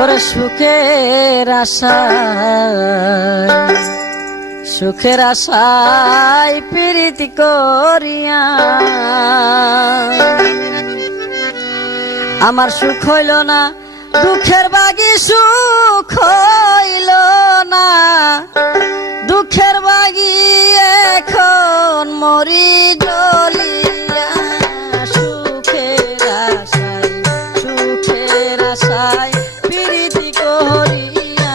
ওরে সুখের আশায় প্রীতি করিয়া আমার সুখ হইল না, দুঃখের বাগি সুখ হইল না, দুঃখের বাগি এখন মরি জ্বলিয়া। সুখের আশায় প্রীতি করিয়া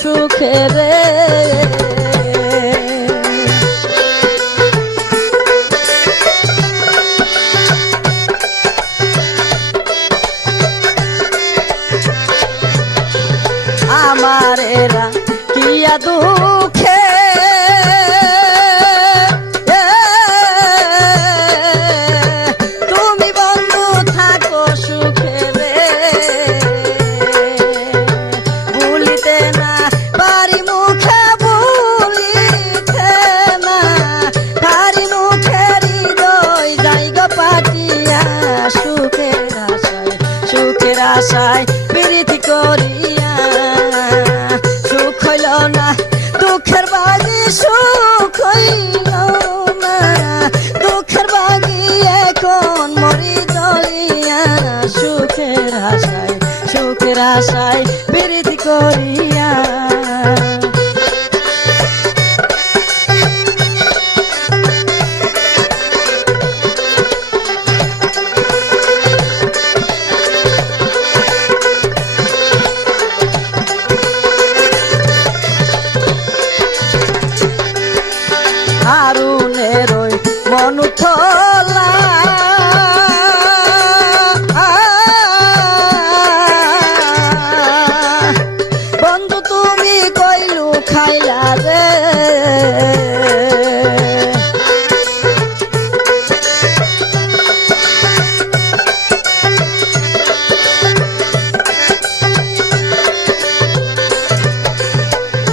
সুখে রে। আমার এরা কিয়া দুঃখে তুমি বন্ধু থাকো সুখে রে। ভুলিতে না পারি মুখে, ভুলিতে না পারি মুখে, হৃদয় যাই গো পাটিয়া সুখের আশায়, সুখের আশায় প্রীতি করিয়া। সুখ হইল না দুঃখের বাগি, সুখ হইল না দুঃখের বাগি, এখন মরি জ্বলিয়া সুখের আশায়, সুখের আশায় প্রীতি করিয়া। হারুনের ওই মনু থলা বন্ধু তুমি কইলু খাইলা রে।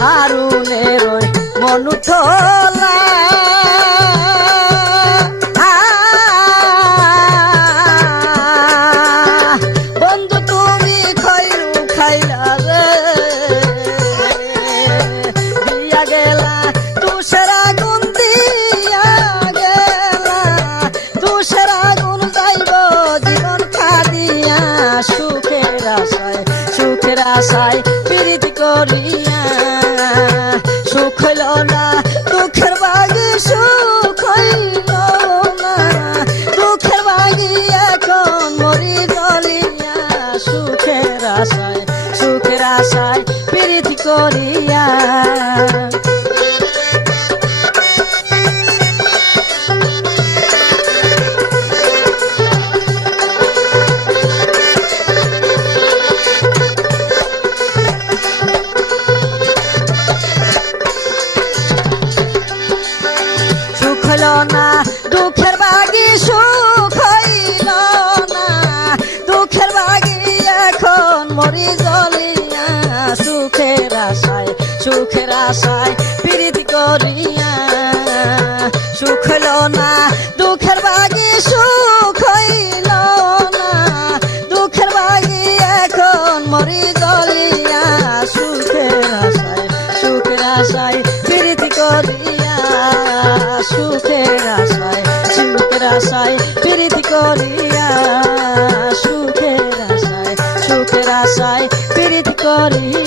হারুনের ওই মনু থলা বন্ধু তুমি খইলু খাইলা রে। দিয়া গেলা তুষের আগুন, দিয়া গেলা তুষের আগুন, যাইব জীবন কাঁদিয়া সুখের আশায়, সুখের আশায় প্রীতি করিয়া। সুখ হইল না দুঃখের বাগি, সুখ হইল না দুঃখের বাগি, এখন মরি জ্বলিয়া সুখের আশায়, সুখের আশায় প্রীতি করিয়া। সুখ হইল না দুঃখের বাগি, সুখ হইল না দুঃখের বাগি, এখন মরি জ্বলিয়া সুখের আশায়, সুখের আশায় প্রীতি করিয়া। সুখ হইল না দুঃখের বাগি, সুখ হইল না দুঃখের বাগি, এখন মরি জ্বলিয়া সুখের আশায়, সুখের আশায় প্রীতি করিয়া। সুখের আশায়, সুখের আশায় প্রীতি করিয়া। সুখের আশায়, সুখের আশায় প্রীতি করিয়া।